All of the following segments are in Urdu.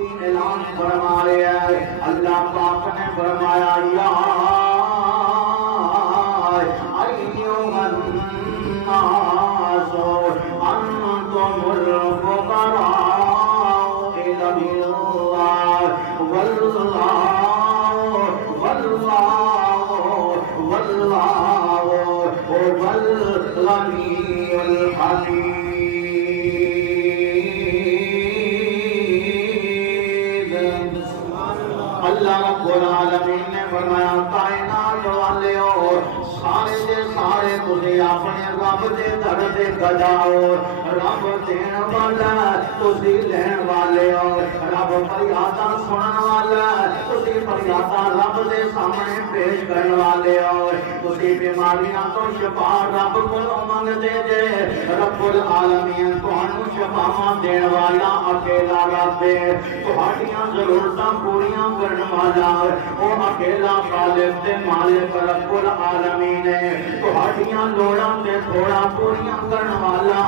اعلان فرما رہے ہیں اللہ پاک نے فرمایا یا ایھا الناس انتم الفقراء الی اللہ واللہ هو الغنی الحمید۔ اللہ رب العالمین نے فرمایا کائنات والےو سارے دے سارے تسی اپنے رب دے در دے گجاؤ، رب دین والا تسی لین والے ہو، رب فریاداں سنن والا تسی فریاداں رب دے سامنے پیش کرن والے ہو، تسی بیماریاں تو شفا رب کولوں منگدے جے، رب العالمین تہانوں شفاواں دین والا اکیلا رب ہے، تہاڈیاں ضرورتاں پوریاں کرن والا او اکیلا خالق تے مالک رب العالمین ہے، تہاڈیاں لوڑاں تے تھوڑا پوریاں کرن والا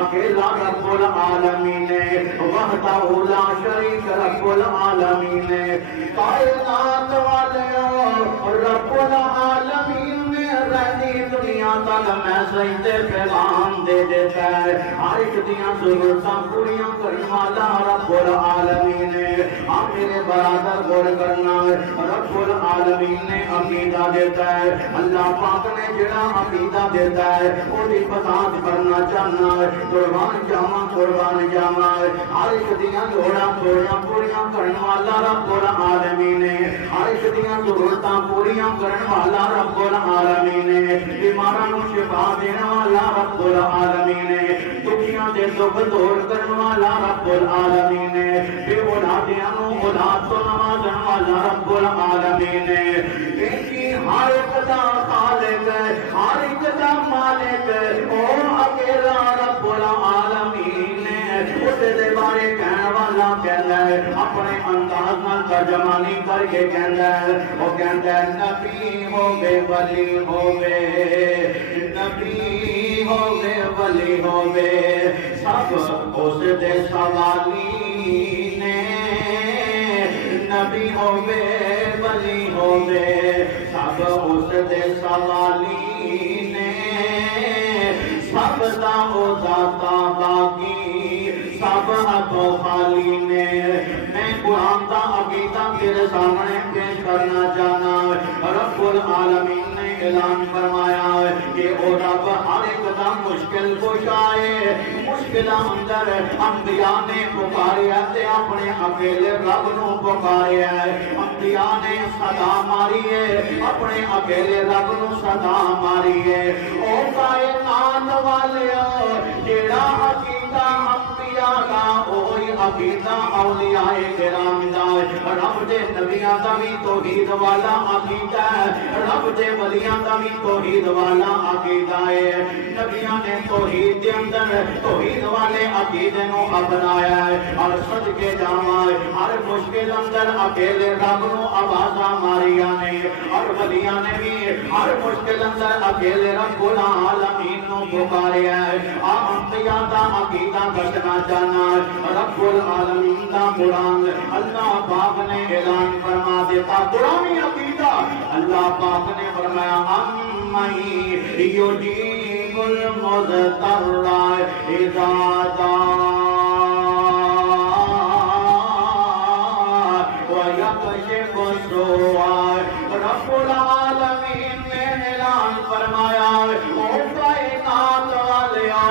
اکیلا رب العالمین ہے، وحدہ لا شریک رب العالمین ہے۔ کائنات والے رب العالمین نے رہنی دنیا تک میسج دے پیغام دے دیتا ہے، ہر ایک دیاں ضرورتاں پوریاں کرن والا رب العالمین ہے۔ ہاں میرے برادر غور کرنا رب العالمین نے عقیدہ دیتا ہے، اللہ پاک نے جڑا عقیدہ دیتا ہے وہ بھی فساد کرنا چاہنا ہے، قربان جاواں ہر ایک دیاں لوڑاں پوریاں کرن والا رب العالمین ہے، ہر ایک دیاں ضرورتاں پوریاں کرن والا رب العالمین ہے، بیماراں نوں شفا دین والا رب العالمین ہے، دکھیاں دے دکھ دور کرن والا رب العالمین ہے، بے اولادیاں نوں اولاد تو نوازن والا رب العالمین ہے، کی ہر ایک دا خالق ہے، ہر ایک دا مالک ہے، او اکیلا رب العالمین ہے۔ اس دے بارے کہنے والا کہندا ہے اپنے انداز نال ترجمانی کر کے کہندا ہے، وہ کہندا ہے نبی ہووے ولی ہووے، نبی ہووے ولی ہووے، سب اس دے سوالی نے، نبی ہووے ولی ہووے سب اس دے سوالی نے، سب دا او ذاتا باقی سب ہاتھوں خالی نے۔ میں قرآن دا عقیدہ تیرے سامنے پیش کرنا چاہنا، رب العالمین نے اعلان فرمایا کہ او رب ہر ایک دا مشکل کشا ہے، مشکلاں اندر انبیاء نے پکاریا تے اپنے اکیلے رب نو پکاریا ہے، انبیاء نے صدا ماری ہے اپنے اکیلے رب نو صدا ماری ہے۔ او کائنات والیو جیڑا عقیدہ انبیاء دا اوہی عقیدہ اولیاء کرام دا، رب دے نبیاں دا بھی توحید والا عقیدہ ہے، رب دے ولیاں دا بھی توحید والا عقیدہ ہے، نبیاں نے توحید دے اندر توحید والے عقیدے نو اپنایا ہے، اور صدقے جاواں ہر مشکل اندر اکیلے رب نو آوازاں ماریاں نے، اور ولیاں نے بھی ہر مشکل اندر اکیلے رب العالمین نو پکاریا ہے۔ انبیاء دا عقیدہ دسنا چاہنا، رب العالمین دا قرآن اللہ پاک نے اعلان فرما دیتا، قرآنی عقیدہ اللہ پاک نے فرمایا امن یجیب المضطر اذا دعا ویکشف السوء۔ رب العالمین نے اعلان فرمایا او کائنات والیو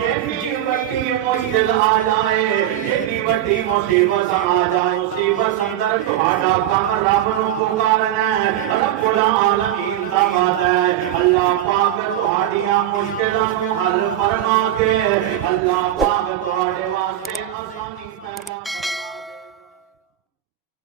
جتنی بڑی مشکل آ جائے، جتنی بڑی مصیبت آ جائے، مصیبت اندر تہاڈا کم رب نو پکارنا ہے، رب العالمین دا وعدہ ہے اللہ پاک تہاڈیاں مشکلاں نو حل فرما کے اللہ پاک تہاڈے واسطے